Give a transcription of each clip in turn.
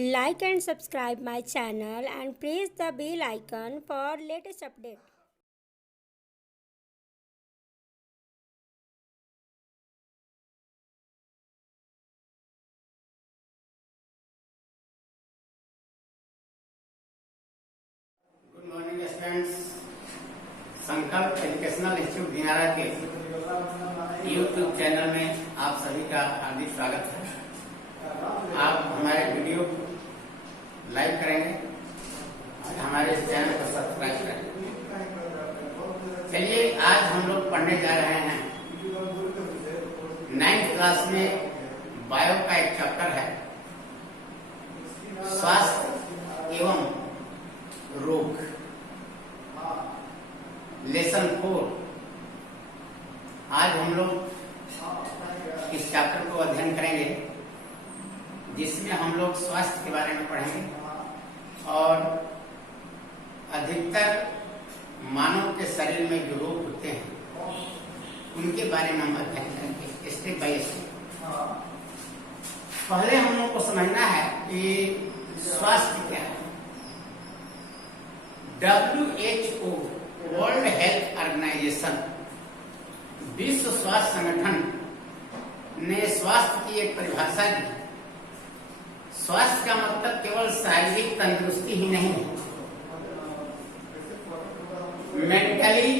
Like and subscribe my channel and press the bell icon for latest update. Good morning students. संकल्प educational institute Dinara के YouTube channel में आप सभी का हार्दिक स्वागत है। आप हमारे वीडियो लाइक करेंगे और हमारे इस चैनल को सब्सक्राइब करेंगे। चलिए आज हम लोग पढ़ने जा रहे हैं 9th क्लास में बायो का एक चैप्टर है स्वास्थ्य एवं रोग, लेसन 4। आज हम लोग इस चैप्टर को अध्ययन करेंगे जिसमें हम लोग स्वास्थ्य के बारे में पढ़ेंगे और अधिकतर मानव के शरीर में जो रोग होते हैं उनके बारे में हम अध्ययन करेंगे स्टेप बाय स्टेप। पहले हम लोग को समझना है कि स्वास्थ्य क्या है। WHO वर्ल्ड हेल्थ ऑर्गेनाइजेशन, विश्व स्वास्थ्य संगठन ने स्वास्थ्य की एक परिभाषा दी। स्वास्थ्य का मतलब केवल शारीरिक तंदुरुस्ती ही नहीं है, mentally,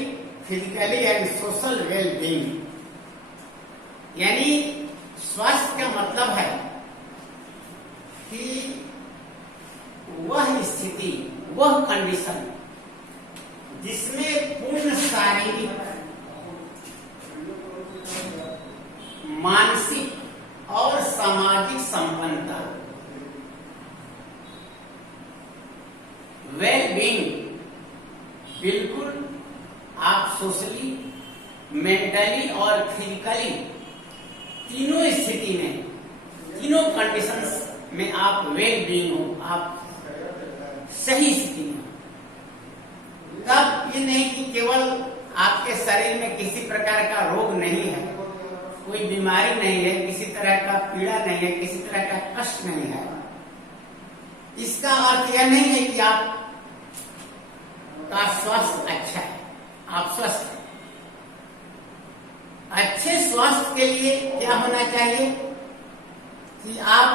physically and social wellbeing. यानी स्वास्थ्य का मतलब है कि वह स्थिति, वह कंडीशन जिसमें पूर्ण शारीरिक, मानसिक और सामाजिक संपन्नता, वेलबींग, बिल्कुल आप सोशली, मेंटली और फिजिकली तीनों स्थिति में, तीनों कंडीशंस में आप वेलबींग हो, आप सही स्थिति में। तब ये नहीं कि केवल आपके शरीर में किसी प्रकार का रोग नहीं है, कोई बीमारी नहीं है, किसी तरह का पीड़ा नहीं है, किसी तरह का कष्ट नहीं है। इसका अर्थ यह नहीं है कि आप का स्वास्थ्य अच्छा है, आप स्वस्थ हैं। अच्छे स्वास्थ्य के लिए क्या होना चाहिए कि आप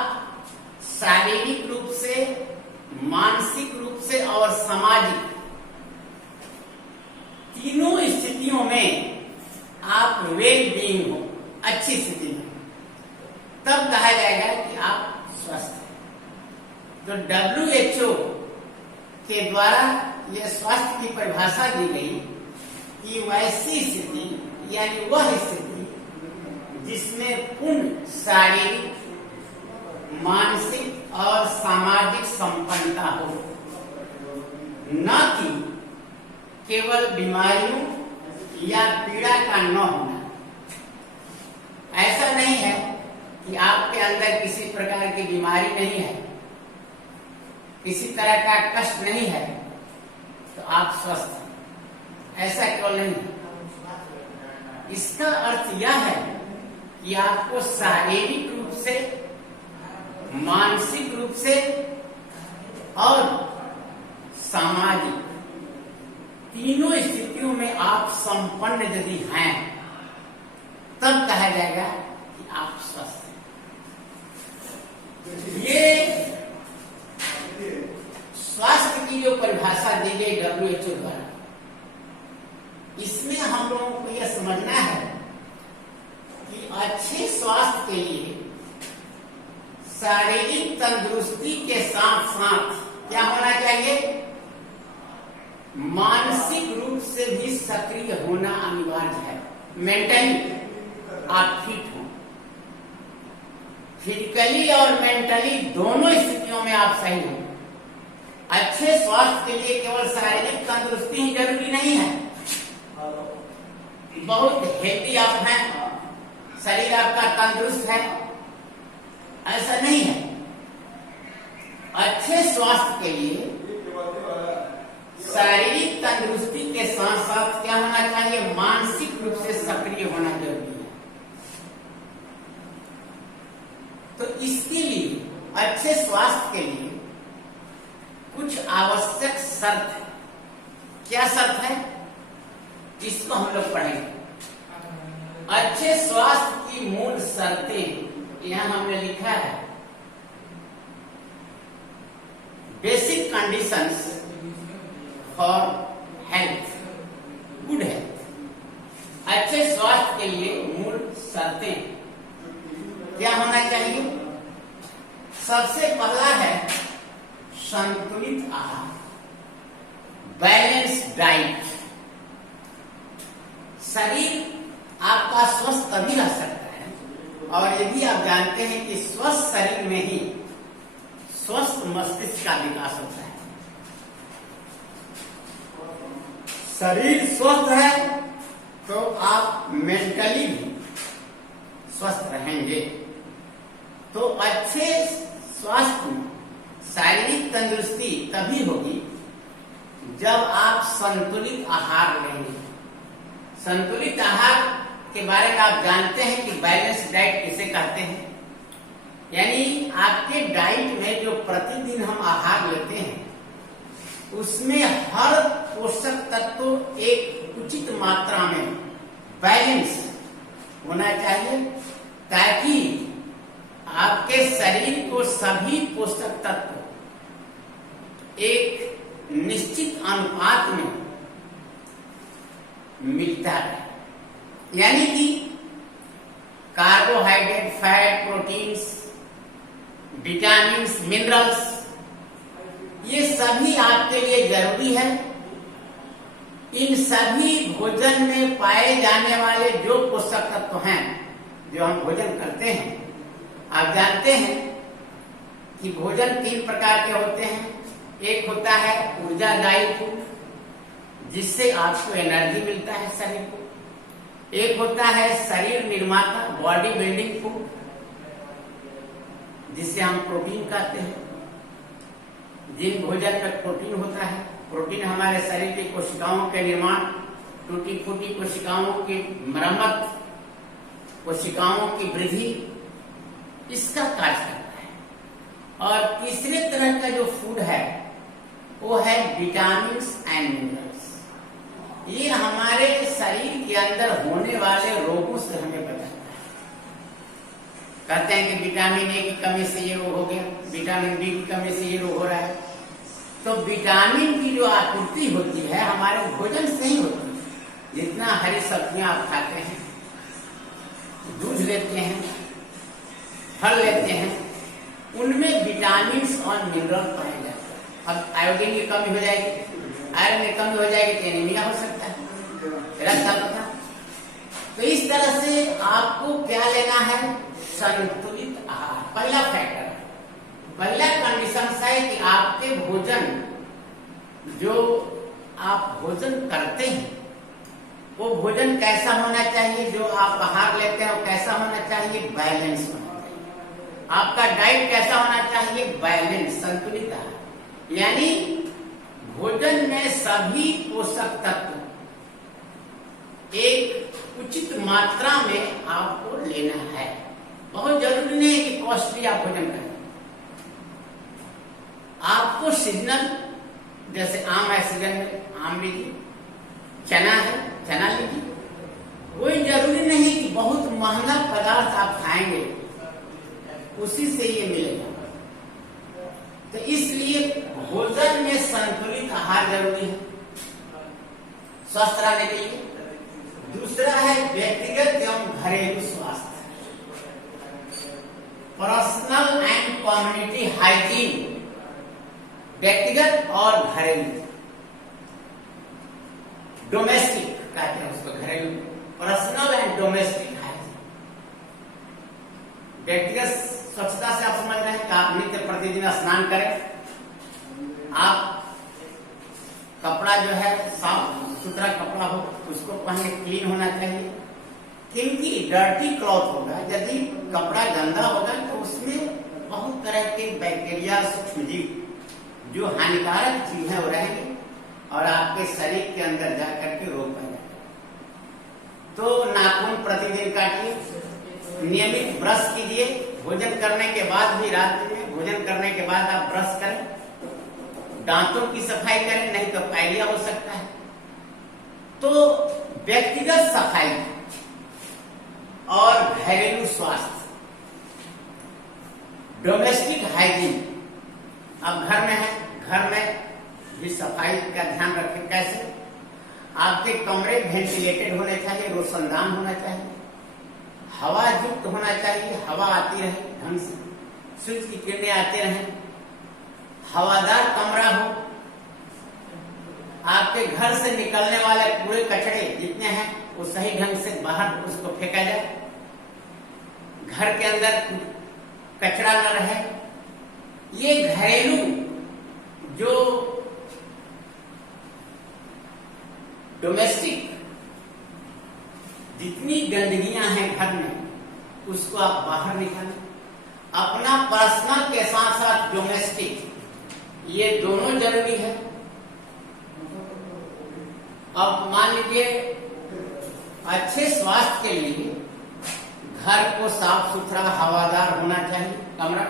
शारीरिक रूप से, मानसिक रूप से और सामाजिक तीनों स्थितियों में आप वेल बीइंग हो, अच्छी स्थिति में, तब कहा जाएगा कि आप स्वस्थ हैं। तो WHO के द्वारा यह स्वास्थ्य की परिभाषा दी गई कि वैसी स्थिति यानी वह स्थिति जिसमें पूर्ण शारीरिक, मानसिक और सामाजिक संपन्नता हो, न कि केवल बीमारियों या पीड़ा का न होना। ऐसा नहीं है कि आपके अंदर किसी प्रकार की बीमारी नहीं है, किसी तरह का कष्ट नहीं है तो आप स्वस्थ हैं, ऐसा केवल नहीं है। इसका अर्थ यह है कि आपको शारीरिक रूप से, मानसिक रूप से और सामाजिक तीनों स्थितियों में आप संपन्न यदि हैं, तब कहा जाएगा कि आप स्वस्थ हैं। ये स्वास्थ्य की जो परिभाषा दी गई WHO द्वारा, इसमें हम लोगों को यह समझना है कि अच्छे स्वास्थ्य के लिए शारीरिक तंदुरुस्ती के साथ साथ क्या होना चाहिए, मानसिक रूप से भी सक्रिय होना अनिवार्य है। मेंटली आप फिट हो, फिजिकली और मेंटली दोनों स्थितियों में आप सही हो। अच्छे स्वास्थ्य के लिए केवल शारीरिक तंदुरुस्ती ही जरूरी नहीं है, बहुत हेल्दी आप हैं, शरीर आपका तंदुरुस्त है, ऐसा नहीं है। अच्छे स्वास्थ्य के लिए शारीरिक तंदुरुस्ती के साथ साथ क्या होना चाहिए, मानसिक रूप से सक्रिय होना जरूरी है। तो इसके लिए अच्छे स्वास्थ्य के लिए कुछ आवश्यक शर्त है। क्या शर्त है, इसको हम लोग पढ़ेंगे। अच्छे स्वास्थ्य की मूल शर्तें यहां हमने लिखा है। Basic conditions for health, good health. अच्छे स्वास्थ्य के लिए मूल शर्तें क्या होना चाहिए? सबसे पहला है संतुलित आहार, बैलेंस डाइट। शरीर आपका स्वस्थ तभी रह सकता है, और यदि आप जानते हैं कि स्वस्थ शरीर में ही स्वस्थ मस्तिष्क का विकास होता है। शरीर स्वस्थ है तो आप मेंटली भी स्वस्थ रहेंगे। तो अच्छे स्वास्थ्य में शारीरिक तंदुरुस्ती तभी होगी जब आप संतुलित आहार लेंगे। संतुलित आहार के बारे में आप जानते हैं कि बैलेंस डाइट किसे कहते हैं। यानी आपके डाइट में जो प्रतिदिन हम आहार लेते हैं उसमें हर पोषक तत्व एक उचित मात्रा में बैलेंस होना चाहिए, ताकि आपके शरीर को सभी पोषक तत्व एक निश्चित अनुपात में मिलता है। यानी कि carbohydrate, fat, proteins, vitamins, minerals, ये सभी आपके लिए जरूरी है। इन सभी भोजन में पाए जाने वाले जो पोषक तत्व हैं जो हम भोजन करते हैं, आप जानते हैं कि भोजन 3 प्रकार के होते हैं। एक होता है ऊर्जादायी फूड, जिससे आपको एनर्जी मिलता है शरीर को। एक होता है शरीर निर्माता, बॉडी बिल्डिंग फूड, जिसे हम प्रोटीन कहते हैं। जिन भोजन में प्रोटीन होता है, प्रोटीन हमारे शरीर की कोशिकाओं के निर्माण, टूटी फूटी कोशिकाओं की मरम्मत, कोशिकाओं की वृद्धि, इसका कार्य करता है। और तीसरे तरह का जो फूड है वो है विटामिन्स एंड मिनरल्स। ये हमारे शरीर के अंदर होने वाले रोगों से हमें बचाता है। कहते हैं कि विटामिन ए की कमी से ये रोग हो गया, विटामिन बी की कमी से ये रोग हो रहा है। तो विटामिन की जो आपूर्ति होती है हमारे भोजन से ही होती है। जितना हरी सब्जियां आप खाते हैं, दूध लेते हैं, फल लेते हैं, उनमें विटामिन और मिनरल पाए जाते हैं। अब आयोडीन की कमी हो जाएगी, आयरन की कमी हो जाएगी तो एनीमिया हो सकता है, रक्त अल्पता। तो इस तरह से आपको क्या लेना है? संतुलित आहार। पहला फैक्टर, पहला कंडीशन है कि आपके भोजन, जो आप भोजन करते हैं वो भोजन कैसा होना चाहिए? जो आप आहार लेते हैं वो कैसा होना चाहिए? बैलेंस होना चाहिए। आपका डाइट कैसा होना चाहिए? बैलेंस, संतुलित आहार। यानी भोजन में सभी पोषक तत्व एक उचित मात्रा में आपको लेना है। बहुत जरूरी नहीं है कि कॉस्टली आप भोजन करें। आपको सीजनल, जैसे आम है, सीजन में आम लीजिए, चना है, चना लीजिए। कोई जरूरी नहीं कि बहुत महंगा पदार्थ आप खाएंगे उसी से ये मिलेगा। तो इसलिए भोजन में संतुलित आहार जरूरी है स्वस्थ रहने के लिए। दूसरा है व्यक्तिगत एवं घरेलू स्वास्थ्य, पर्सनल एंड कम्युनिटी हाइजीन। व्यक्तिगत और घरेलू, डोमेस्टिक कहते हैं उसको, घरेलू, पर्सनल एंड डोमेस्टिक हाइजीन। व्यक्तिगत स्वच्छता से आप समझ रहे हैं कि आप नित्य प्रतिदिन स्नान करें, आप कपड़ा जो है साफ सुथरा कपड़ा हो, उसको पहने, क्लीन होना चाहिए। क्योंकि डर्टी क्लॉथ होगा, यदि कपड़ा गंदा होगा तो उसमें बहुत तरह के बैक्टीरिया, सूक्ष्मजीव, जो हानिकारक चीज है वो रहेंगे और आपके शरीर के अंदर जाकर के रोग पैदा करेंगे। तो नाखून प्रतिदिन काटिए, नियमित ब्रश कीजिए, भोजन करने के बाद भी, रात में भोजन करने के बाद आप ब्रश करें, दांतों की सफाई करें, नहीं तो पायरिया हो सकता है। तो व्यक्तिगत सफाई और घरेलू स्वास्थ्य, डोमेस्टिक हाइजीन, अब घर में है, घर में भी सफाई का ध्यान रखें। कैसे? आपके कमरे वेंटिलेटेड होने चाहिए, रोशनदान होना चाहिए, हवा युक्त होना चाहिए, हवा आती रहे ढंग से, सूरज की किरणें आते रहें, हवादार कमरा हो, आपके घर से निकलने वाले पूरे कचरे जितने हैं वो सही ढंग से बाहर उसको फेंका जाए, घर के अंदर कचरा न रहे। ये घरेलू जो डोमेस्टिक जितनी गंदगियां हैं घर में, उसको आप बाहर निकालें। अपना पर्सनल के साथ साथ डोमेस्टिक, ये दोनों जरूरी है। अब मान लीजिए अच्छे स्वास्थ्य के लिए घर को साफ सुथरा हवादार होना चाहिए कमरा।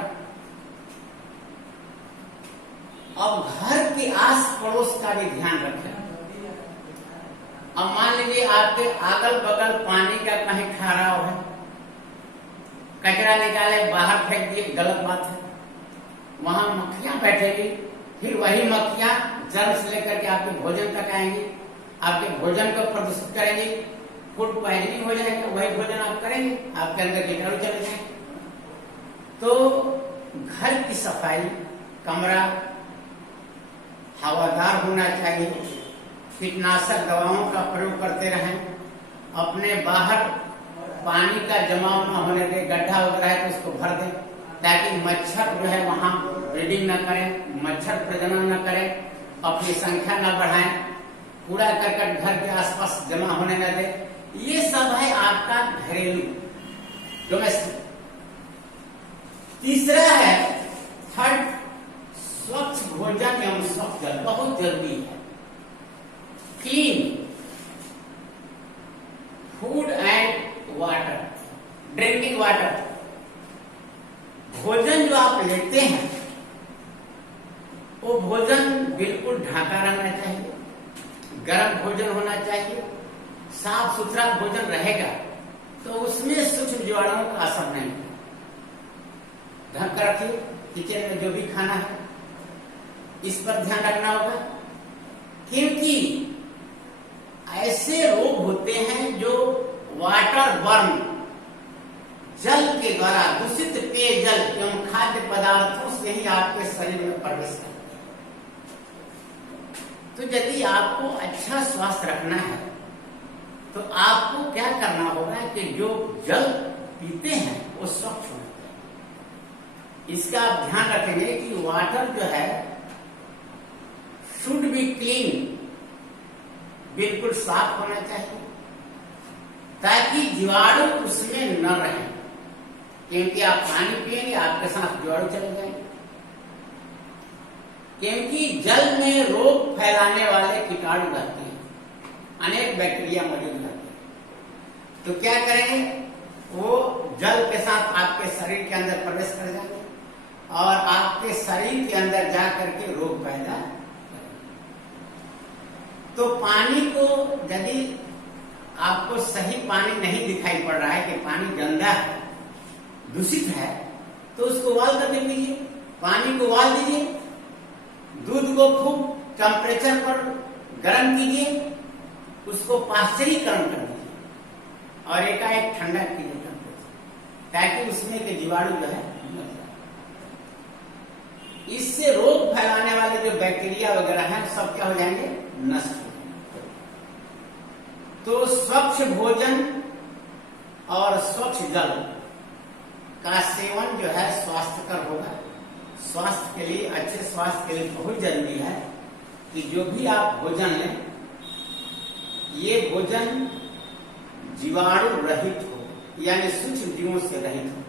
अब घर के आस पड़ोस का भी ध्यान रखें। अब मान लीजिए आपके अगल बगल पानी का कहीं ठहराव है, कचरा निकाले बाहर फेंक दिए, गलत बात है। वहां मक्खियां बैठेगी, फिर वही मक्खियां जर्म से लेकर के आपके भोजन तक आएंगी, आपके भोजन को प्रदूषित करेंगे, फूड पॉइजनिंग हो जाएगा। वही भोजन आप करेंगे, आपके अंदर कीटाणु चले जाएंगे। तो घर की सफाई, कमरा हवादार होना चाहिए, कीटनाशक दवाओं का प्रयोग करते रहें, अपने बाहर पानी का जमाव न होने दें, गड्ढा वगैरह है तो उसको भर दें, ताकि मच्छर जो है वहां ब्रीडिंग न करें, मच्छर प्रजनन न करें, अपनी संख्या न बढ़ाएं, कूड़ा करकट घर के आसपास जमा होने न दें। ये सब है आपका घरेलू डोमेस्टिक। तीसरा है थर्ड, स्वच्छ भोजन एवं स्वच्छ जल, बहुत जरूरी है। Clean food and water, drinking water, भोजन जो आप लेते हैं वो भोजन बिल्कुल ढका रहना चाहिए, गर्म भोजन होना चाहिए। साफ सुथरा भोजन रहेगा तो उसमें सूक्ष्म जीवाणुओं का असर नहीं है। ढक कर रखिए, किचन में जो भी खाना है इस पर ध्यान रखना होगा, क्योंकि ऐसे रोग होते हैं जो वाटर बर्न, जल के द्वारा, दूषित पेयजल एवं खाद्य पदार्थों से ही आपके शरीर में प्रवेश करते हैं। तो यदि आपको अच्छा स्वास्थ्य रखना है तो आपको क्या करना होगा कि जो जल पीते हैं वो स्वच्छ होना चाहिए। इसका आप ध्यान रखेंगे कि वाटर जो है शुड बी क्लीन, बिल्कुल साफ होना चाहिए, ताकि जीवाणु उसमें न रहे। क्योंकि आप पानी पिएंगे आपके साथ जीवाणु चले जाएंगे, क्योंकि जल में रोग फैलाने वाले कीटाणु रहते हैं, अनेक बैक्टीरिया मौजूद रहते हैं। तो क्या करेंगे, वो जल के साथ आपके शरीर के अंदर प्रवेश कर जाएंगे और आपके शरीर के अंदर जाकर के रोग पैदा करेंगे। तो पानी को यदि आपको सही पानी नहीं दिखाई पड़ रहा है कि पानी गंदा है, दूषित है, तो उसको उबाल कर दे दीजिए, पानी को उबाल दीजिए, दूध को खूब टेम्परेचर पर गर्म कीजिए, उसको पाश्चरीकरण कर दीजिए और एकाएक ठंडा कीजिए टेम्परेचर, ताकि उसमें के जीवाणु जो है मर जाए। इससे रोग फैलाने वाले जो बैक्टीरिया वगैरह हैं सब क्या हो जाएंगे, नष्ट हो जाएंगे। तो स्वच्छ भोजन और स्वच्छ जल का सेवन जो है स्वास्थ्यकर होगा। स्वास्थ्य के लिए, अच्छे स्वास्थ्य के लिए बहुत जरूरी है कि जो भी आप भोजन लें, ये भोजन जीवाणु रहित हो, यानी सूक्ष्म जीवों से रहित हो।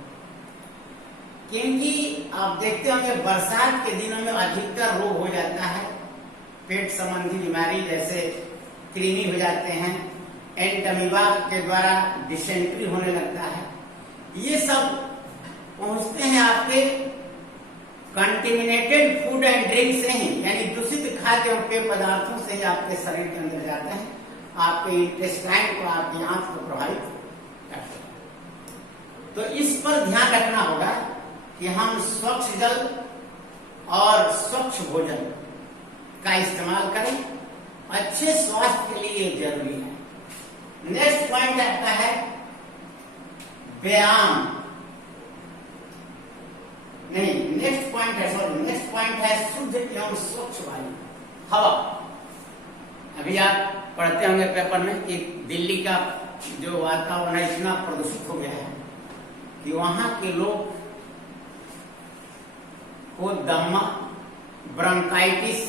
क्योंकि आप देखते होंगे बरसात के दिनों में अधिकतर रोग हो जाता है, पेट संबंधी बीमारी जैसे कृमि हो जाते हैं, एंटमीबा के द्वारा डिसेंट्री होने लगता है। ये सब पहुंचते हैं आपके कंटेमिनेटेड फूड एंड ड्रिंक से ही, यानी दूषित खाद्य और पेय पदार्थों से ही आपके शरीर के अंदर जाते हैं, आपके इंटेस्टाइन को, आपकी आंत को प्रभावित करते हैं। तो इस पर ध्यान रखना होगा कि हम स्वच्छ जल और स्वच्छ भोजन का इस्तेमाल करें, अच्छे स्वास्थ्य के लिए ये जरूरी है। नेक्स्ट पॉइंट आता है व्यायाम, नहीं नेक्स्ट पॉइंट है शुद्ध एवं स्वच्छ वायु, हवा। अभी आप पढ़ते होंगे पेपर में कि दिल्ली का जो वातावरण इतना प्रदूषित हो गया है कि वहां के लोग को दमा, ब्रोंकाइटिस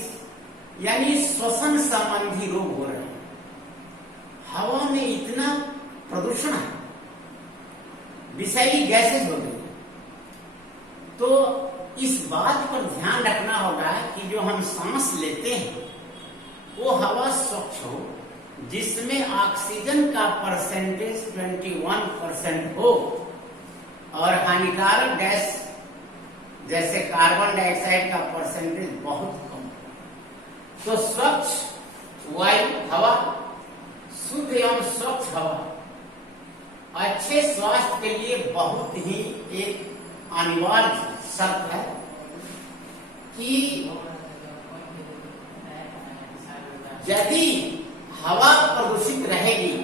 यानी श्वसन संबंधी रोग हो रहे हैं। हवा में इतना प्रदूषण है, विषैली गैसेज हो गई। तो इस बात पर ध्यान रखना होगा कि जो हम सांस लेते हैं वो हवा स्वच्छ हो, जिसमें ऑक्सीजन का परसेंटेज 21% हो और हानिकारक गैस जैसे कार्बन डाइऑक्साइड का परसेंटेज बहुत कम हो। तो स्वच्छ वायु हवा, शुद्ध एवं स्वच्छ हवा अच्छे स्वास्थ्य के लिए बहुत ही एक अनिवार्य शर्त है कि यदि हवा प्रदूषित रहेगी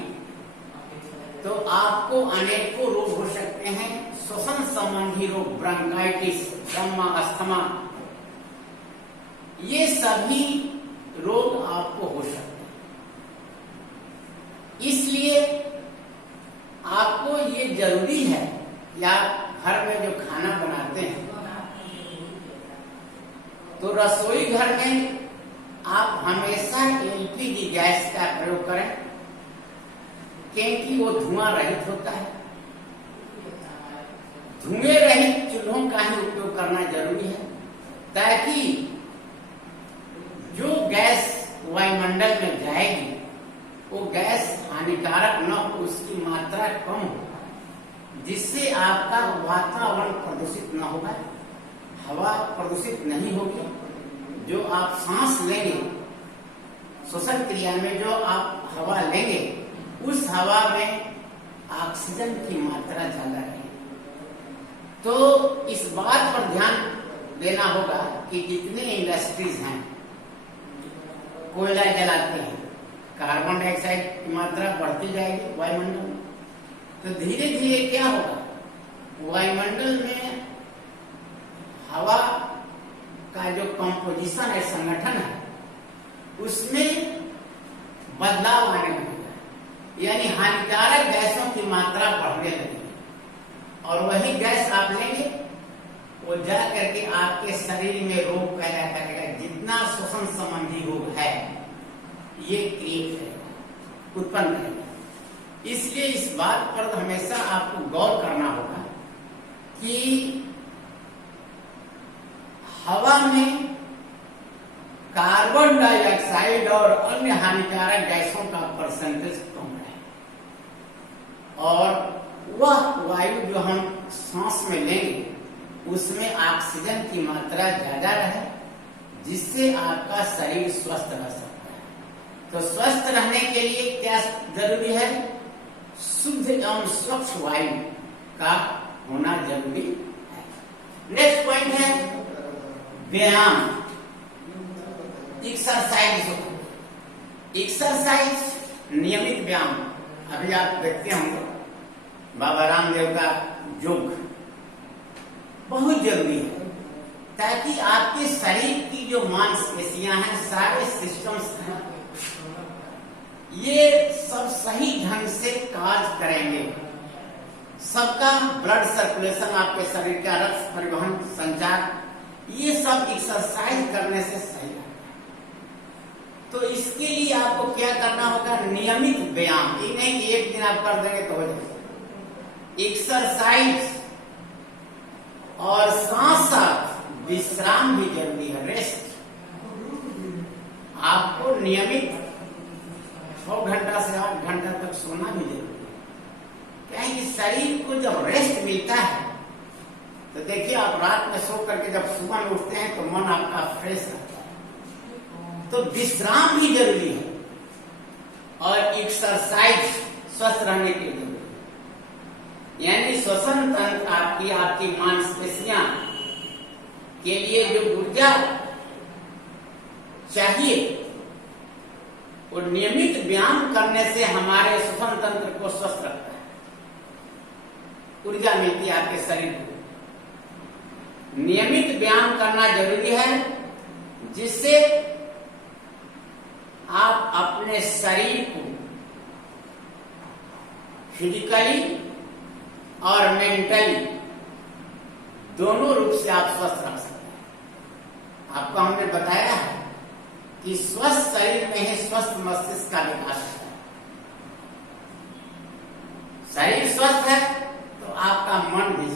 तो आपको अनेकों रोग हो सकते हैं, श्वसन संबंधी रोग, ब्रोंकाइटिस, दमा, अस्थमा, ये सभी रोग आपको हो सकते हैं। इसलिए आपको ये जरूरी है कि आप घर में जो खाना बनाते हैं तो रसोई घर में आप हमेशा एलपीजी गैस का प्रयोग करें, क्योंकि वो धुआं रहित होता है। धुएं रहित चूल्हों का ही उपयोग करना जरूरी है, ताकि जो गैस वायुमंडल में जाएगी वो गैस हानिकारक न हो, उसकी मात्रा कम हो, जिससे आपका वातावरण प्रदूषित न होगा, हवा प्रदूषित नहीं होगी। जो आप सांस लेंगे, श्वसन क्रिया में जो आप हवा लेंगे, उस हवा में ऑक्सीजन की मात्रा ज्यादा रहेगी। तो इस बात पर ध्यान देना होगा कि जितने इंडस्ट्रीज हैं, कोयला जलाते हैं, कार्बन डाइऑक्साइड की मात्रा बढ़ती जाएगी वायुमंडल में। तो धीरे धीरे क्या होगा, वायुमंडल में हवा का जो कंपोजिशन है, संगठन है, उसमें बदलाव आने लगेगा, यानी हानिकारक गैसों की मात्रा बढ़ने लगेगी और वही गैस आप लेंगे वो जा करके आपके शरीर में रोग पैदा करेगा। जितना श्वसन संबंधी रोग है ये क्रिएट करेगा, उत्पन्न करेगा। इसलिए इस बात पर हमेशा आपको गौर करना होगा कि हवा में कार्बन डाइऑक्साइड और अन्य हानिकारक गैसों का परसेंटेज कम है और वह वायु जो हम सांस में लेंगे उसमें ऑक्सीजन की मात्रा ज्यादा रहे, जिससे आपका शरीर स्वस्थ रह सकता है। तो स्वस्थ रहने के लिए क्या जरूरी है, शुद्ध एवं स्वच्छ वायु का होना जरूरी है। नेक्स्ट पॉइंट है व्यायाम, एक्सरसाइज। एक्सरसाइज नियमित व्यायाम, अभी आप देखते होंगे बाबा रामदेव का योग बहुत जरूरी है, ताकि आपके शरीर की जो मांसपेशियां हैं, सारे सिस्टम्स हैं, ये सब सही ढंग से कार्य करेंगे। सबका ब्लड सर्कुलेशन, आपके शरीर का रक्त परिवहन, संचार, ये सब एक्सरसाइज करने से सही है। तो इसके लिए आपको क्या करना होगा, नियमित व्यायाम। ये नहीं कि एक दिन आप कर देंगे तो हो जाएगा। एक्सरसाइज और साथ साथ विश्राम भी जरूरी है, रेस्ट। आपको नियमित 6 घंटा से 8 घंटा तक सोना भी जरूरी है, क्योंकि शरीर को जब रेस्ट मिलता है तो देखिए, आप रात में सो करके जब सुबह में उठते हैं तो मन आपका फ्रेश रहता है। तो विश्राम भी जरूरी है और एक्सरसाइज स्वस्थ रहने के लिए जरूरी है। यानी श्वसन तंत्र आपकी मांसपेशियां के लिए जो ऊर्जा चाहिए, वो नियमित व्यायाम करने से हमारे श्वसन तंत्र को स्वस्थ रखता है, ऊर्जा मिलती है आपके शरीर को। नियमित व्यायाम करना जरूरी है, जिससे आप अपने शरीर को फिजिकली और मेंटली दोनों रूप से आप स्वस्थ रख सकते हैं। आपको हमने बताया है कि स्वस्थ शरीर में ही स्वस्थ मस्तिष्क का विकास होता है। शरीर स्वस्थ है तो आपका मन भी।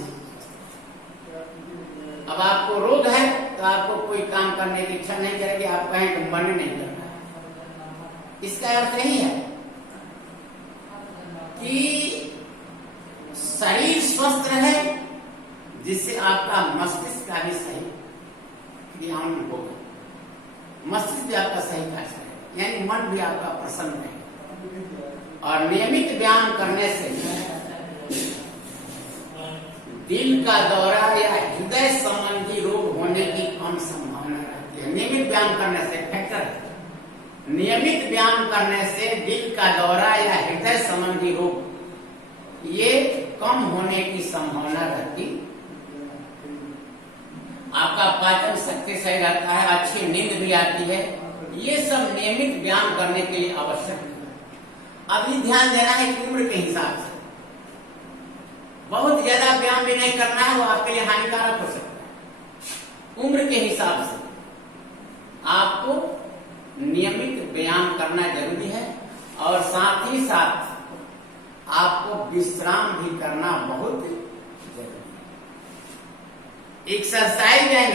अब आपको रोग है तो आपको कोई काम करने की इच्छा नहीं करेगी, आप कहें कि मन नहीं करता। इसका अर्थ यही है कि शरीर स्वस्थ रहे, जिससे आपका मस्तिष्क का भी सही क्रियान्वयन होगा, मस्तिष्क भी आपका सही कार्य करेगा, यानी मन भी आपका प्रसन्न रहेगा। और नियमित व्यायाम करने से दिल का दौरा या हृदय संबंधी रोग होने की कम संभावना रहती है। नियमित व्यायाम करने से फैक्टर है, नियमित व्यायाम करने से दिल का दौरा या हृदय संबंधी रोग ये कम होने की संभावना रहती। आपका पाचन शक्ति सही रहता है, अच्छी नींद भी आती है। ये सब नियमित व्यायाम करने के लिए आवश्यक है। अभी ध्यान देना है कि उम्र के हिसाब से बहुत ज्यादा व्यायाम भी नहीं करना है, वो आपके लिए हानिकारक हो सकता है। उम्र के हिसाब से आपको नियमित व्यायाम करना जरूरी है और साथ ही साथ आपको विश्राम भी करना बहुत जरूरी है। एक्सरसाइज एंड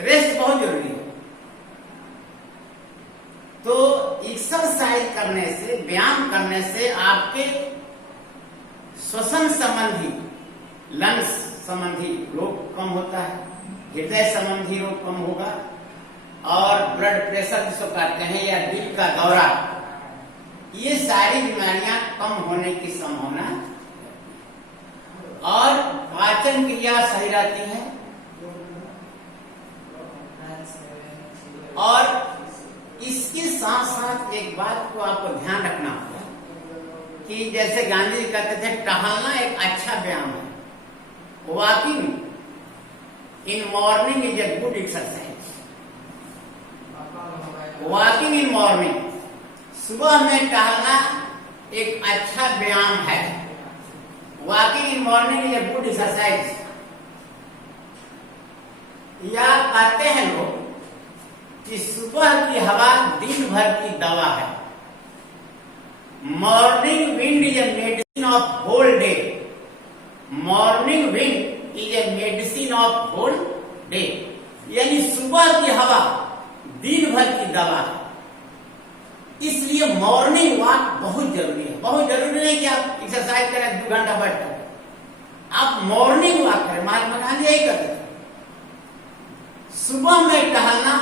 रेस्ट बहुत जरूरी है। तो एक्सरसाइज करने से, व्यायाम करने से आपके श्वसन संबंधी, लंग्स संबंधी रोग कम होता है, हृदय संबंधी रोग कम होगा और ब्लड प्रेशर जिसको कहते हैं या दिल का दौरा, ये सारी बीमारियां कम होने की संभावना और पाचन क्रिया सही रहती है। और इसके साथ साथ एक बात को आपको ध्यान रखना होगा कि जैसे गांधी जी कहते थे, टहलना एक अच्छा व्यायाम है। Walking in morning is a good exercise. Walking in morning, सुबह में टहलना एक अच्छा व्यायाम है। Walking in morning is a good exercise. या कहते हैं लोग कि सुबह की हवा दिन भर की दवा है। Morning wind is a medicine of whole day. Morning wind is a medicine of whole day, यानी सुबह की हवा दिन भर की दवा है। इसलिए मॉर्निंग वॉक बहुत जरूरी है। बहुत जरूरी नहीं कि आप एक्सरसाइज करें 2 घंटा बैठ कर, आप मॉर्निंग वॉक करें। महात्मा गांधी यही करते थे, सुबह में टहलना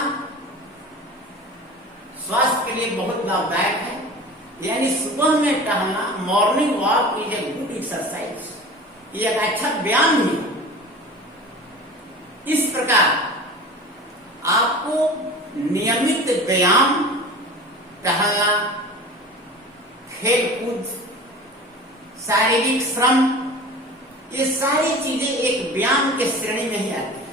स्वास्थ्य के लिए बहुत लाभदायक है। यानी सुबह में टहलना, morning walk is a good exercise, ये एक अच्छा व्यायाम ही। इस प्रकार आपको नियमित व्यायाम, टहलना, खेल कूद, शारीरिक श्रम, ये सारी चीजें एक व्यायाम के श्रेणी में ही आती है।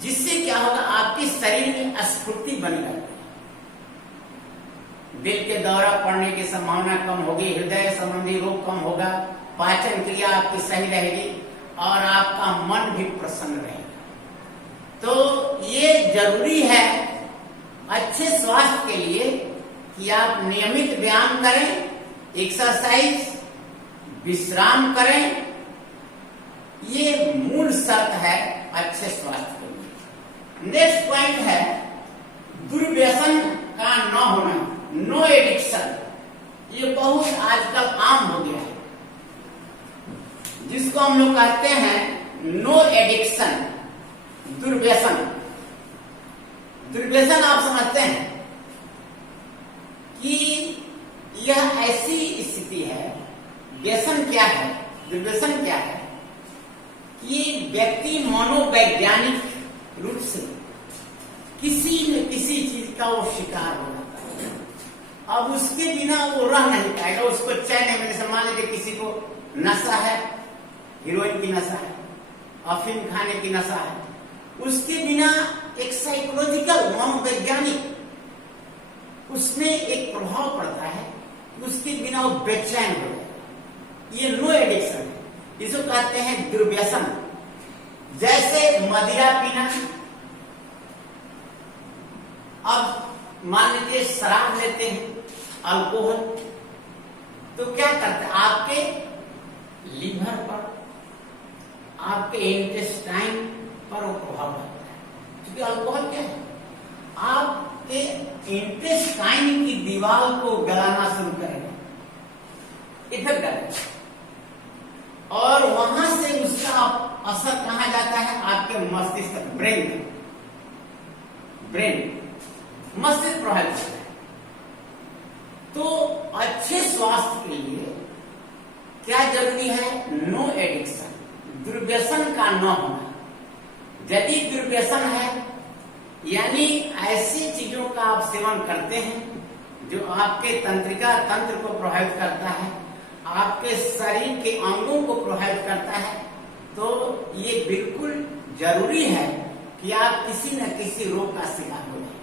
जिससे क्या होगा, आपके शरीर में स्फूर्ति बनी रहती है, दिल के दौरा पड़ने की संभावना कम होगी, हृदय संबंधी रोग कम होगा, पाचन क्रिया आपकी सही रहेगी और आपका मन भी प्रसन्न रहेगा। तो ये जरूरी है अच्छे स्वास्थ्य के लिए कि आप नियमित व्यायाम करें, एक्सरसाइज, विश्राम करें। ये मूल शर्त है अच्छे स्वास्थ्य के लिए। नेक्स्ट पॉइंट है दुर्व्यसन का न होना, नो एडिक्शन। ये बहुत आजकल आम हो गया है, जिसको हम लोग दुर्व्यसन। दुर्व्यसन आप समझते हैं कि यह ऐसी स्थिति है, व्यसन क्या है, दुर्व्यसन क्या है, कि व्यक्ति मनोवैज्ञानिक रूप से किसी न किसी चीज का वो शिकार हो जाता है। अब उसके बिना वो रह नहीं पाएगा, उसको चैन है। जैसे मान लीजिए किसी को नशा है, हीरोइन की नशा है, अफीम खाने की नशा है, उसके बिना एक साइकोलॉजिकल मनोवैज्ञानिक उसमें एक प्रभाव पड़ता है, उसके बिना वो बेचैन हो जाएगा। ये नो एडिक्शन है, इसको कहते हैं दुर्व्यसन। जैसे मदिरा पीना, अब मान लीजिए शराब लेते हैं, अल्कोहल, तो क्या करते हैं, आपके लीवर पर, आपके इंटेस्टाइन पर वो प्रभाव पड़ता है। क्योंकि अल्कोहल क्या है, आपके इंटेस्टाइन की दीवार को गलाना शुरू करेगा, इफेक्ट करेगा, और वहां से उसका असर कहां जाता है, आपके मस्तिष्क, ब्रेन मस्तिष्क प्रभावित होता है। तो अच्छे स्वास्थ्य के लिए क्या जरूरी है, नो एडिक्शन, दुर्व्यसन का न होना। यदि दुर्व्यसन है यानी ऐसी चीजों का आप सेवन करते हैं जो आपके तंत्रिका तंत्र को प्रभावित करता है, आपके शरीर के अंगों को प्रभावित करता है, तो ये बिल्कुल जरूरी है कि आप किसी न किसी रोग का शिकार हो जाए।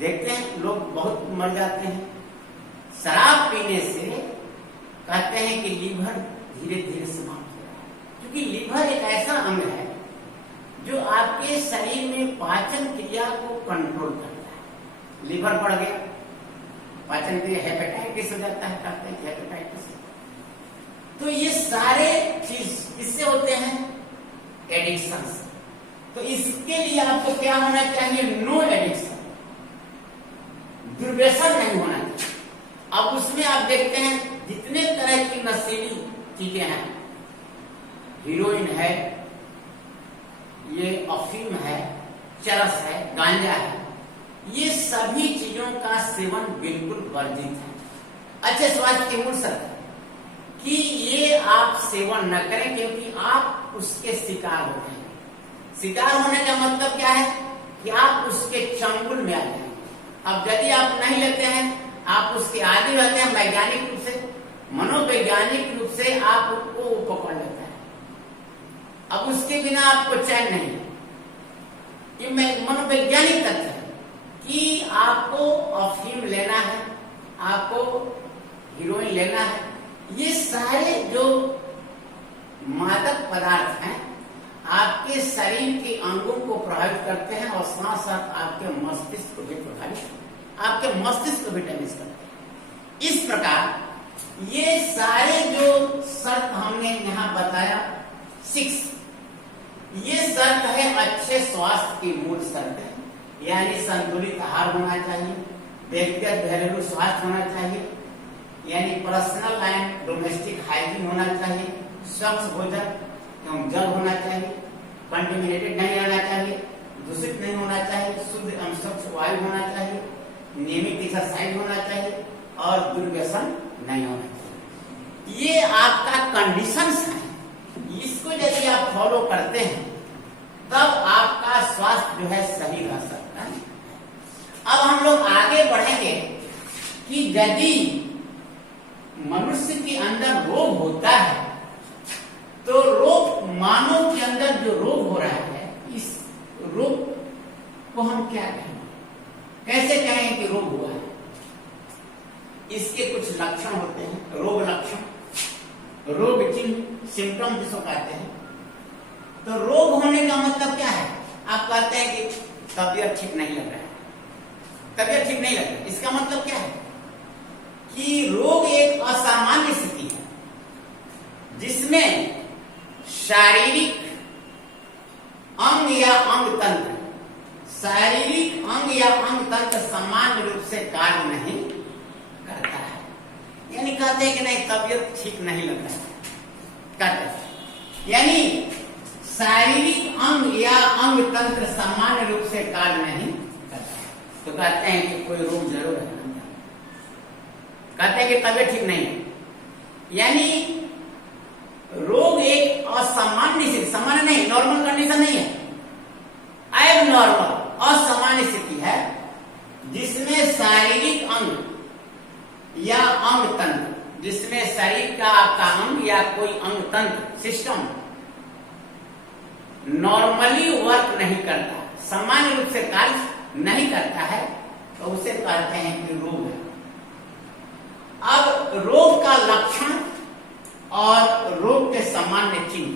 देखते हैं लोग बहुत मर जाते हैं शराब पीने से, कहते हैं कि लीवर धीरे धीरे समाप्त हो रहा है। क्योंकि लीवर एक ऐसा अंग है जो आपके शरीर में पाचन क्रिया को कंट्रोल करता है। लीवर बढ़ गया, पाचन क्रिया हेपेटाइटिस हो जाता है, कहते हैं हेपेटाइटिस। तो ये सारे चीज किससे होते हैं, एडिक्शन से। तो इसके लिए आपको क्या होना चाहिए, नो एडिक्शन, दुर्व्यसन नहीं होना चाहिए। अब उसमें आप देखते हैं जितने तरह की नशीली चीजें हैं, हीरोइन है, ये अफीम है, चरस है, गांजा है, ये सभी चीजों का सेवन बिल्कुल वर्जित है। अच्छे स्वास्थ्य की मूल शर्त है कि ये आप सेवन न करें, क्योंकि आप उसके शिकार हो जाएंगे। शिकार होने का मतलब क्या है कि आप उसके चंगुल में आ जाएंगे। अब यदि आप नहीं लेते हैं, आप उसके आदि रहते हैं, वैज्ञानिक रूप से, मनोवैज्ञानिक रूप से आप उसको पकड़ लेते हैं। अब उसके बिना आपको चैन नहीं है। ये मनोवैज्ञानिक तथ्य है कि आपको अफीम लेना है, आपको हीरोइन लेना है। ये सारे जो मादक पदार्थ हैं आपके शरीर के अंगों को प्रभावित करते हैं और साथ साथ आपके मस्तिष्क को भी प्रभावित, आपके मस्तिष्क को भी डैमेज करते हैं। इस प्रकार ये सारे जो शर्त हमने यहाँ बताया 6, ये शर्त है अच्छे स्वास्थ्य की मूल शर्त है। यानी संतुलित आहार होना चाहिए, व्यक्तिगत घरेलू स्वास्थ्य होना चाहिए, यानी पर्सनल एंड डोमेस्टिक हाइजीन होना चाहिए, स्वच्छ भोजन एवं जल होना चाहिए, कंटेमिनेटेड नहीं रहना चाहिए, दूषित नहीं होना चाहिए, शुद्ध एवं स्वच्छ वायु होना चाहिए, नियमित एक्सरसाइज होना चाहिए और दुर्व्यसन नहीं होना चाहिए। ये आपका कंडीशंस है। इसको यदि आप फॉलो करते हैं तब आपका स्वास्थ्य जो है सही रह सकता है। अब हम लोग आगे बढ़ेंगे कि यदि मनुष्य के अंदर रोग होता है तो रोग, मानव के अंदर जो रोग हो रहा है, इस रोग को हम क्या कहेंगे, कैसे कहेंगे कि रोग हुआ है। इसके कुछ लक्षण होते हैं, रोग लक्षण, रोग चिन्ह, सिम्टम जिसको कहते हैं। तो रोग होने का मतलब क्या है, आप कहते हैं कि तबीयत ठीक नहीं लग रहा है, तबीयत ठीक नहीं लग रहा है, इसका मतलब क्या है कि रोग एक असामान्य स्थिति है जिसमें शारीरिक अंग या अंग तंत्र, शारीरिक अंग या अंग तंत्र सामान्य रूप से कार्य नहीं करता है। यानी कहते हैं कि नहीं तबीयत ठीक नहीं लग रहा है, कहते हैं। यानी शारीरिक अंग या अंग तंत्र सामान्य रूप से कार्य नहीं करता है, तो कहते हैं कि कोई रोग जरूर है, कहते हैं कि तबियत ठीक नहीं है। यानी रोग एक असामान्य स्थिति, सामान्य नहीं, नॉर्मल कंडीशन नहीं है, एब नॉर्मल असामान्य स्थिति है जिसमें शारीरिक अंग या अंग तंत्र, जिसमें शरीर का आपका अंग या कोई अंग तंत्र सिस्टम नॉर्मली वर्क नहीं करता, सामान्य रूप से कार्य नहीं करता है, तो उसे कहते हैं कि रोग है। अब रोग का लक्षण और रोग के सामान्य चिन्ह,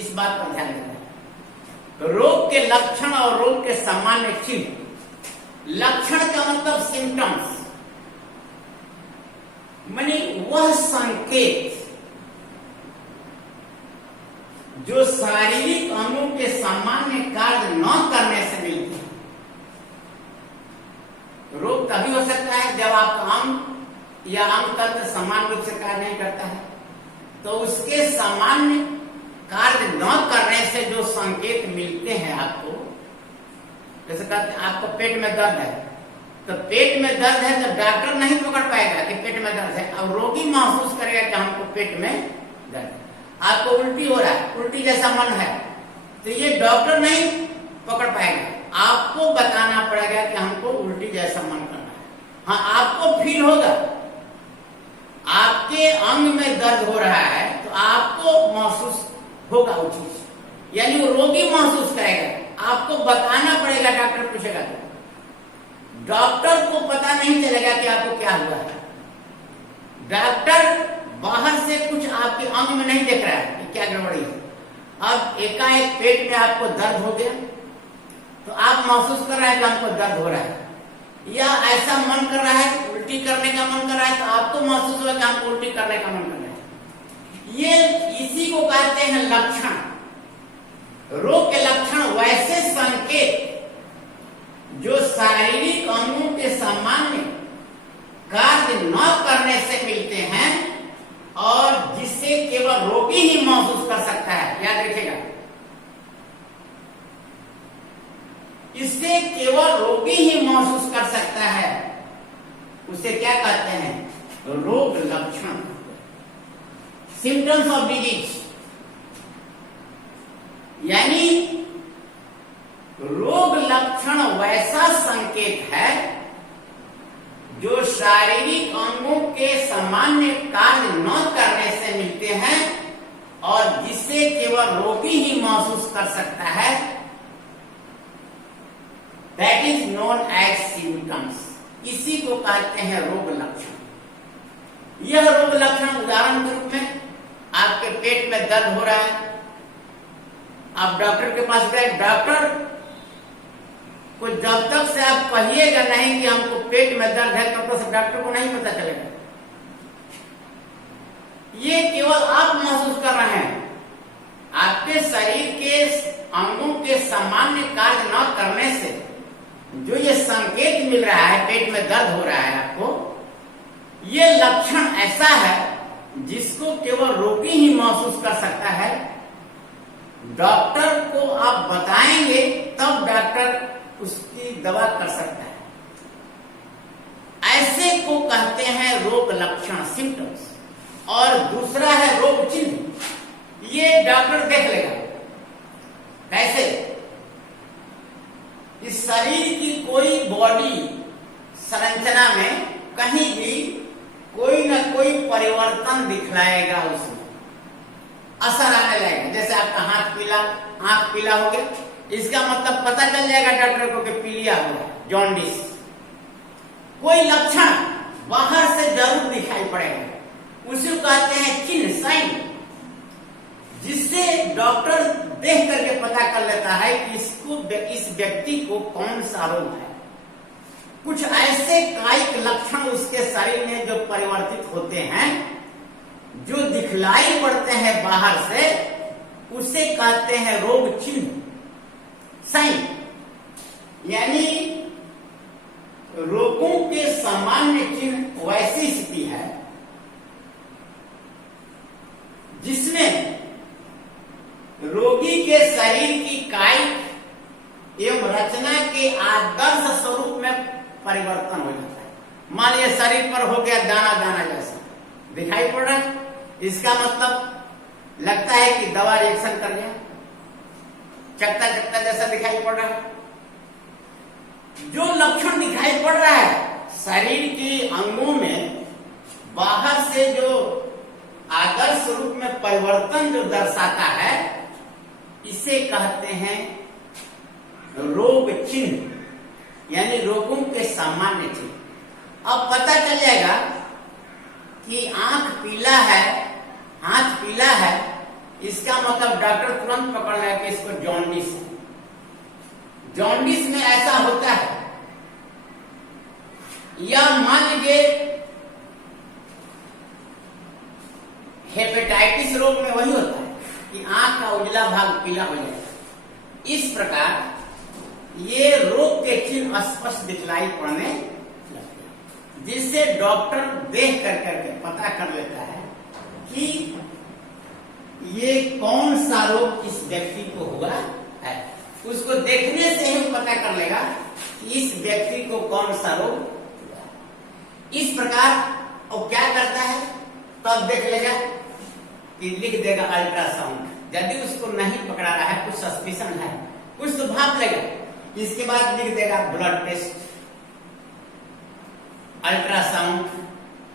इस बात पर ध्यान देना है। रोग के लक्षण और रोग के सामान्य चिन्ह, लक्षण का मतलब सिम्टम्स, मानी वह संकेत जो शारीरिक अंगों के सामान्य कार्य न करने से मिलते हैं। रोग तभी हो सकता है जब आपका अंग या अंग तंत्र समान रूप से कार्य नहीं करता है, तो उसके सामान्य कार्य न करने से जो संकेत मिलते हैं आपको, जैसे कहते हैं आपको पेट में दर्द है, तो पेट में दर्द है तो डॉक्टर नहीं पकड़ पाएगा कि पेट में दर्द है, अब रोगी महसूस करेगा कि हमको पेट में दर्द है। आपको उल्टी हो रहा है, उल्टी जैसा मन है, तो ये डॉक्टर नहीं पकड़ पाएगा, आपको बताना पड़ेगा कि हमको उल्टी जैसा मन करना है। हाँ, आपको फील होगा, आपके अंग में दर्द हो रहा है तो आपको महसूस होगा वो चीज, यानी वो रोगी महसूस करेगा, आपको बताना पड़ेगा, डॉक्टर पूछेगा तो। डॉक्टर को पता नहीं चलेगा कि आपको क्या हुआ है, डॉक्टर बाहर से कुछ आपके अंग में नहीं देख रहा है कि क्या गड़बड़ी है। अब एकाएक पेट में आपको दर्द हो गया तो आप महसूस कर रहे हैं कि हमको दर्द हो रहा है, या ऐसा मन कर रहा है, उल्टी करने का मन कर रहा है, तो आपको महसूस हुआ कि हमको उल्टी करने का मन कर रहा है। ये इसी को कहते हैं लक्षण। रोग के लक्षण वैसे संकेत जो शारीरिक अंगों के सामान्य कार्य न करने से मिलते हैं और जिसे केवल रोगी ही महसूस कर सकता है। याद रखिएगा, इसे केवल रोगी ही महसूस कर सकता है, उसे क्या कहते हैं? रोग लक्षण, सिम्टम्स ऑफ डिजीज। यानी रोग लक्षण वैसा संकेत है जो शारीरिक अंगों के सामान्य कार्य न करने से मिलते हैं और जिसे केवल रोगी ही महसूस कर सकता है। That is known as symptoms. इसी को कहते हैं रोग लक्षण। यह रोग लक्षण उदाहरण के रूप में आपके पेट में दर्द हो रहा है, आप डॉक्टर के पास गए, डॉक्टर को जब तक से आप कहिएगा नहीं कि हमको पेट में दर्द है, तब तक डॉक्टर को नहीं पता चलेगा। ये केवल आप महसूस कर रहे हैं। आपके शरीर के अंगों के सामान्य कार्य न करने से जो ये संकेत मिल रहा है, पेट में दर्द हो रहा है आपको, ये लक्षण ऐसा है जिसको केवल रोगी ही महसूस कर सकता है। डॉक्टर को आप बताएंगे तब डॉक्टर उसकी दवा कर सकता है। ऐसे को कहते हैं रोग लक्षण, सिम्टम्स। और दूसरा है रोग चिन्ह। ये डॉक्टर देख लेगा। कैसे? इस शरीर की कोई बॉडी संरचना में कहीं भी कोई ना कोई परिवर्तन दिखलाएगा, उसमें असर आने लगेगा। जैसे आपका हाथ पीला, आंख पीला हो गया, इसका मतलब पता चल जाएगा डॉक्टर को कि पीलिया हुआ, जॉन्डिस। कोई लक्षण बाहर से जरूर दिखाई पड़ेगा, उसे कहते हैं चिन्ह, साइन, जिससे डॉक्टर देख करके पता कर लेता है कि इस व्यक्ति को कौन सा रोग है। कुछ ऐसे कायिक लक्षण उसके शरीर में जो परिवर्तित होते हैं, जो दिखलाई पड़ते हैं बाहर से, उसे कहते हैं रोग चिन्ह, साइन। यानी रोगों के सामान्य चिन्ह वैसी स्थिति है जिसमें रोगी के एवं रचना के आदर्श स्वरूप में परिवर्तन हो जाता है। मान लीजिए शरीर पर हो गया दाना दाना जैसा दिखाई पड़ रहा है, इसका मतलब लगता है कि दवा रिएक्शन कर गया, चकता चकता जैसा दिखाई पड़ रहा है। जो लक्षण दिखाई पड़ रहा है शरीर के अंगों में बाहर से जो आदर्श रूप में परिवर्तन जो दर्शाता है, इसे कहते हैं रोग चिन्ह, यानी रोगों के सामान्य चिन्ह। अब पता चल जाएगा कि आंख पीला है, हाथ पीला है, इसका मतलब डॉक्टर तुरंत पकड़ लेगा कि इसको जॉन्डिस है। जॉन्डिस में ऐसा होता है, या मान लीजिए हेपेटाइटिस रोग में वही होता है कि आंख का उजला भाग पीला हो जाएगा। इस प्रकार ये रोग के चिन्ह स्पष्ट दिखलाई पड़ने लगते हैं, जिससे डॉक्टर देख कर करके पता कर लेता है कि ये कौन सा रोग इस व्यक्ति को हुआ है। उसको देखने से ही पता कर लेगा कि इस व्यक्ति को कौन सा रोग हुआ है। इस प्रकार वो क्या करता है, तब देख लेगा कि लिख देगा अल्ट्रासाउंड। यदि उसको नहीं पकड़ा रहा है, कुछ सस्पिशन है, कुछ तो भाप लेगा, इसके बाद लिख देगा blood test, ultrasound,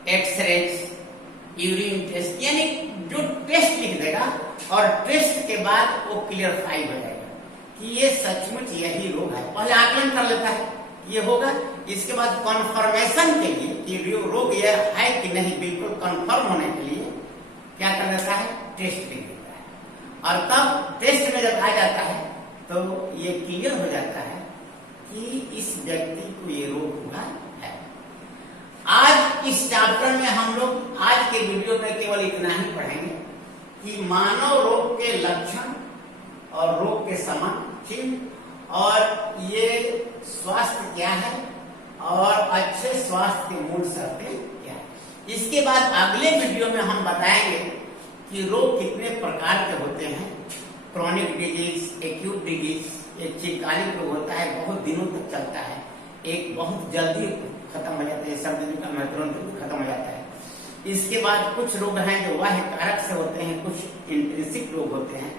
x ray, urine test, यानी जो टेस्ट लिख देगा। और टेस्ट के बाद वो क्लियरफाई हो जाएगा कि ये सचमुच यही रोग है। पहले आकलन कर लेता है ये होगा, इसके बाद कन्फर्मेशन के लिए कि रोग यह है कि नहीं, बिल्कुल कन्फर्म होने के लिए क्या कर देता है, टेस्ट लिख देता है। और तब टेस्ट में जब आ जाता है तो ये क्लियर हो जाता है कि इस व्यक्ति को ये रोग हुआ है। आज इस चैप्टर में हम लोग आज के वीडियो में केवल इतना ही पढ़ेंगे कि मानव रोग के लक्षण और रोग के समान चिन्ह, और ये स्वास्थ्य क्या है और अच्छे स्वास्थ्य के मूल शर्तें क्या है। इसके बाद अगले वीडियो में हम बताएंगे कि रोग कितने प्रकार के होते हैं। क्रॉनिक डिजीज, एक्यूट डिजीज, एक चिरकालिक रोग होता है, बहुत दिनों तक चलता है, एक बहुत जल्दी खत्म हो जाता है, सब दिनों का तुरंत खत्म हो जाता है। इसके बाद कुछ रोग हैं जो बाह्य कारक से होते हैं, कुछ इंट्रिंसिक रोग होते हैं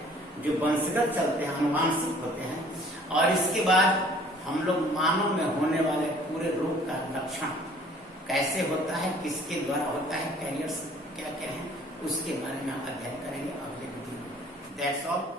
जो वंशगत चलते हैं, अनुवांशिक होते हैं। और इसके बाद हम लोग मानव में होने वाले पूरे रोग का लक्षण कैसे होता है, किसके द्वारा होता है, कैरियर्स क्या क्या है, उसके बारे में अध्ययन करेंगे अगले वीडियो में। That's all.